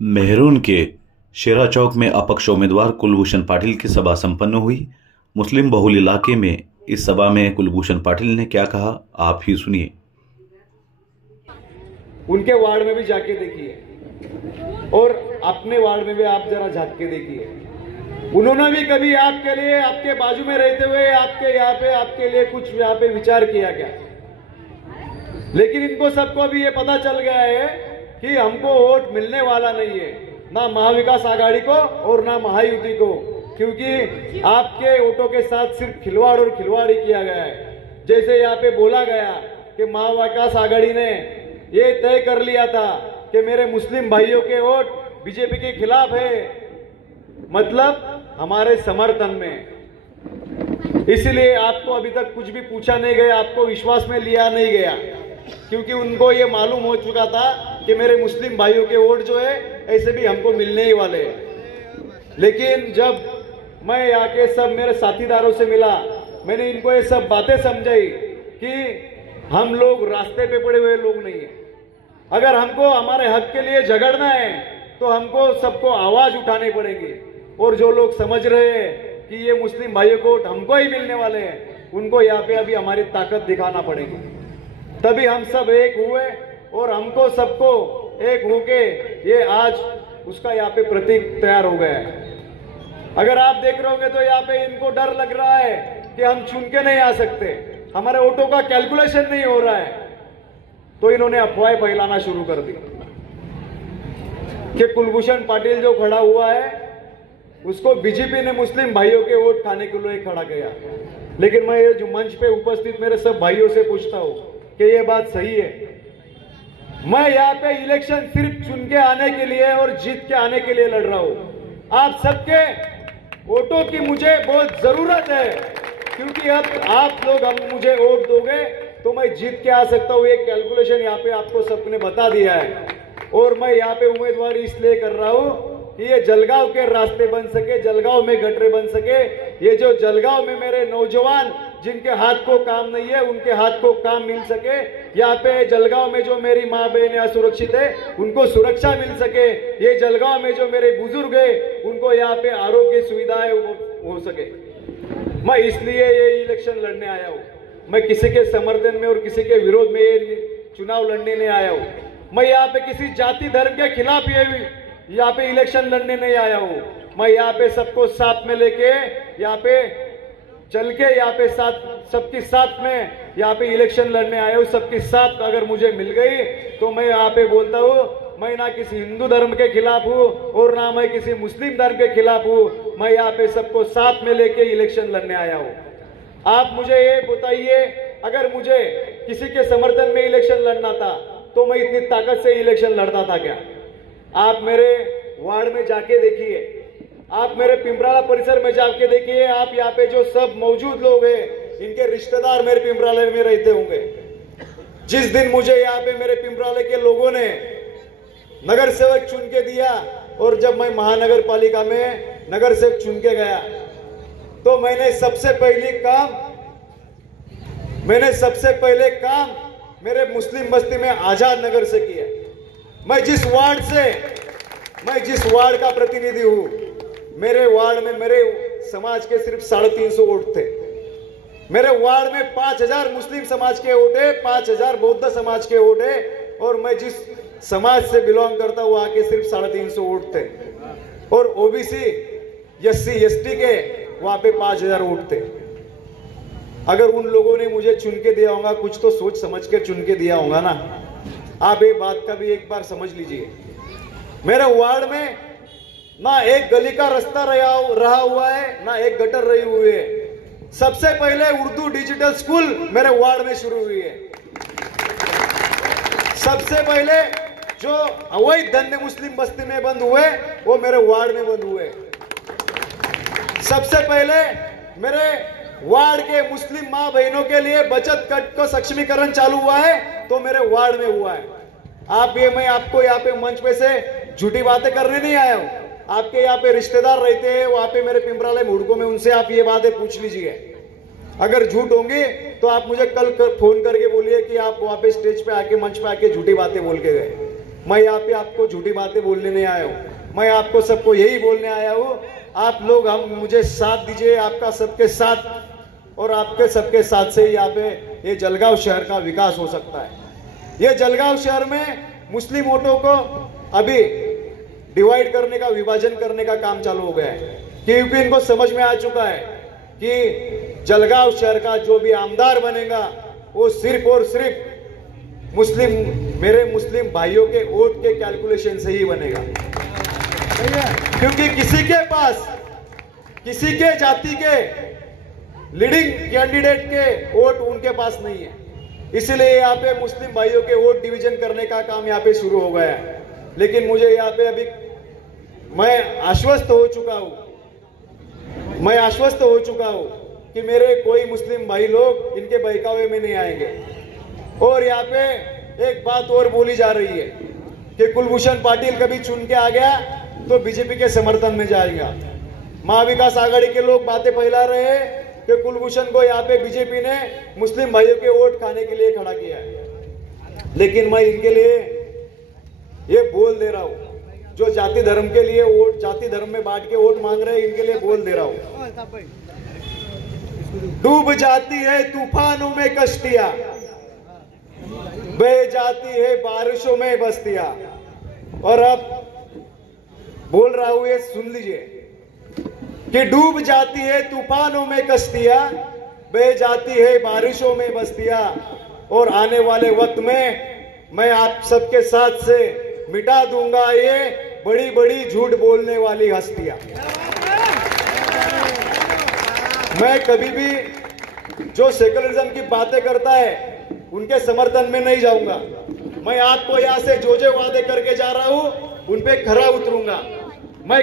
Maroon के शेरा चौक में अपक्ष उम्मीदवार कुलभूषण पाटिल की सभा संपन्न हुई। मुस्लिम बहुल इलाके में इस सभा में कुलभूषण पाटिल ने क्या कहा, आप ही सुनिए। उनके वार्ड में भी जाके देखिए और अपने वार्ड में भी आप जरा झांक के देखिए। उन्होंने भी कभी आपके लिए, आपके बाजू में रहते हुए आपके यहाँ पे, आपके लिए कुछ यहाँ पे विचार किया क्या? लेकिन इनको सबको अभी ये पता चल गया है कि हमको वोट मिलने वाला नहीं है, ना महाविकास आघाड़ी को और ना महायुति को, क्योंकि आपके वोटों के साथ सिर्फ खिलवाड़ और खिलवाड़ ही किया गया है। जैसे यहाँ पे बोला गया कि महाविकास आघाड़ी ने ये तय कर लिया था कि मेरे मुस्लिम भाइयों के वोट बीजेपी के खिलाफ है, मतलब हमारे समर्थन में। इसलिए आपको अभी तक कुछ भी पूछा नहीं गया, आपको विश्वास में लिया नहीं गया, क्योंकि उनको ये मालूम हो चुका था कि मेरे मुस्लिम भाइयों के वोट जो है ऐसे भी हमको मिलने ही वाले हैं। लेकिन जब मैं यहाँ के सब मेरे साथीदारों से मिला, मैंने इनको ये सब बातें समझाई कि हम लोग रास्ते पे पड़े हुए लोग नहीं है। अगर हमको हमारे हक के लिए झगड़ना है तो हमको सबको आवाज उठानी पड़ेगी, और जो लोग समझ रहे हैं कि ये मुस्लिम भाइयों को वोट हमको ही मिलने वाले हैं, उनको यहाँ पे अभी हमारी ताकत दिखाना पड़ेगी। तभी हम सब एक हुए और हमको सबको एक होके ये आज उसका यहाँ पे प्रतीक तैयार हो गया है। अगर आप देख रहे होंगे तो यहाँ पे इनको डर लग रहा है कि हम चुन के नहीं आ सकते, हमारे वोटों का कैलकुलेशन नहीं हो रहा है, तो इन्होंने अफवाहें फैलाना शुरू कर दी कि कुलभूषण पाटिल जो खड़ा हुआ है उसको बीजेपी ने मुस्लिम भाइयों के वोट खाने के लिए खड़ा किया। लेकिन मैं ये जो मंच पे उपस्थित मेरे सब भाइयों से पूछता हूं कि ये बात सही है? मैं यहाँ पे इलेक्शन सिर्फ चुन के आने के लिए और जीत के आने के लिए लड़ रहा हूं। आप सबके वोटों की मुझे बहुत जरूरत है, क्योंकि अब आप लोग हम मुझे वोट दोगे तो मैं जीत के आ सकता हूं। एक कैलकुलेशन यहाँ पे आपको सबने बता दिया है, और मैं यहाँ पे उम्मीदवारी इसलिए कर रहा हूं कि ये जलगांव के रास्ते बन सके, जलगांव में गटरे बन सके। ये जो जलगांव में मेरे नौजवान जिनके हाथ को काम नहीं है उनके हाथ को काम मिल सके, यहाँ पे जलगांव में जो मेरी माँ बहन असुरक्षित है उनको सुरक्षा मिल सके, ये जलगांव में जो मेरे बुजुर्ग है उनको यहाँ पे आरोग्य सुविधाएं हो सके। मैं इसलिए ये इलेक्शन लड़ने आया हूँ। मैं किसी के समर्थन में और किसी के विरोध में ये चुनाव लड़ने नहीं आया हूँ। मैं यहाँ पे किसी जाति धर्म के खिलाफ यहाँ पे इलेक्शन लड़ने नहीं आया हूँ। मैं यहाँ पे सबको साथ में लेके यहाँ पे चल के यहाँ पे सबके साथ में यहाँ पे इलेक्शन लड़ने आया हूँ। सबकी साथ अगर मुझे मिल गई तो मैं यहाँ पे बोलता हूँ, मैं ना किसी हिंदू धर्म के खिलाफ हूँ और ना मैं किसी मुस्लिम धर्म के खिलाफ हूँ। मैं यहाँ पे सबको साथ में लेके इलेक्शन लड़ने आया हूँ। आप मुझे ये बताइए, अगर मुझे किसी के समर्थन में इलेक्शन लड़ना था तो मैं इतनी ताकत से इलेक्शन लड़ता था क्या? आप मेरे वार्ड में जाके देखिए, आप मेरे पिंपराला परिसर में जाके देखिए, आप यहाँ पे जो सब मौजूद लोग हैं इनके रिश्तेदार मेरे पिंपराले में रहते होंगे। जिस दिन मुझे यहाँ पे मेरे पिंपराले के लोगों ने नगर सेवक चुन के दिया और जब मैं महानगर पालिका में नगर सेवक चुन के गया तो मैंने सबसे पहले काम मेरे मुस्लिम बस्ती में आजाद नगर से किया। मैं जिस वार्ड का प्रतिनिधि हूं, मेरे वार्ड में मेरे समाज के सिर्फ 350 वोट थे। मेरे वार्ड में 5000 मुस्लिम समाज के वोट है, 5000 बौद्ध समाज के वोट है, और मैं जिस समाज से बिलोंग करता हूं वहां के सिर्फ 350 वोट थे, और ओबीसी एससी एसटी के वहां पे 5000 वोट थे। अगर उन लोगों ने मुझे चुन के दिया होगा, कुछ तो सोच समझ के चुन के दिया होगा ना। आप ये बात का भी एक बार समझ लीजिए। मेरे वार्ड में ना एक गली का रास्ता रहा हुआ है, ना एक गटर रही हुई है। सबसे पहले उर्दू डिजिटल स्कूल मेरे वार्ड में शुरू हुई है। सबसे पहले जो अवैध धंधे मुस्लिम बस्ती में बंद हुए वो मेरे वार्ड में बंद हुए। सबसे पहले मेरे वार्ड के मुस्लिम माँ बहनों के लिए बचत कट का सक्षमीकरण चालू हुआ है तो मेरे वार्ड में हुआ है। मैं आपको यहाँ पे मंच पे से झूठी बातें करने नहीं आया हूँ। आपके यहाँ पे रिश्तेदार रहते हैं वहां पे मेरे पिंपराले मुड़को में, उनसे आप ये बातें पूछ लीजिए। अगर झूठ होंगी तो आप मुझे कल फोन करके बोलिए कि आप वहां पे स्टेज पे आके मंच पे आके झूठी बातें बोल के गए। मैं यहाँ पे आपको झूठी बातें बोलने नहीं आया हूँ। मैं आपको सबको यही बोलने आया हूँ, आप लोग हम मुझे साथ दीजिए, आपका सबके साथ और आपके सबके साथ से यहाँ पे ये जलगांव शहर का विकास हो सकता है। ये जलगांव शहर में मुस्लिम वोटों को अभी डिवाइड करने का, विभाजन करने का काम चालू हो गया है, क्योंकि इनको समझ में आ चुका है कि जलगांव शहर का जो भी आमदार बनेगा वो सिर्फ और सिर्फ मेरे मुस्लिम भाइयों के वोट के कैलकुलेशन से ही बनेगा। क्योंकि किसी के पास, किसी के जाति के लीडिंग कैंडिडेट के वोट उनके पास नहीं है, इसलिए यहाँ पे मुस्लिम भाइयों के वोट डिवीजन करने का काम यहाँ पे शुरू हो गया है। लेकिन मुझे यहाँ पे अभी मैं आश्वस्त हो चुका हूँ कि मेरे कोई मुस्लिम भाई लोग इनके बहकावे में नहीं आएंगे। और यहाँ पे एक बात और बोली जा रही है कि कुलभूषण पाटिल कभी चुन के आ गया तो बीजेपी के समर्थन में जाएगा। महाविकास आघाड़ी के लोग बातें फैला रहे हैं कि कुलभूषण को यहाँ पे बीजेपी ने मुस्लिम भाइयों के वोट खाने के लिए खड़ा किया है। लेकिन मैं इनके लिए ये बोल दे रहा हूँ, जो जाति धर्म के लिए वोट, जाति धर्म में बांट के वोट मांग रहे हैं, इनके लिए बोल दे रहा हूँ, डूब जाती है तूफानों में कश्तियां, बह जाती है बारिशों में बस्तियां। और अब बोल रहा हूं, ये सुन लीजिए कि डूब जाती है तूफानों में कश्तियां, बह जाती है बारिशों में बस्तियां। और आने वाले वक्त में मैं आप सबके साथ से मिटा दूंगा ये बड़ी बड़ी झूठ बोलने वाली हस्तियां। मैं कभी भी जो सेकुलरिज्म की बातें करता है उनके समर्थन में नहीं जाऊंगा। मैं आपको यहां से जो वादे करके जा रहा हूं उन पे खरा उतरूंगा। मैं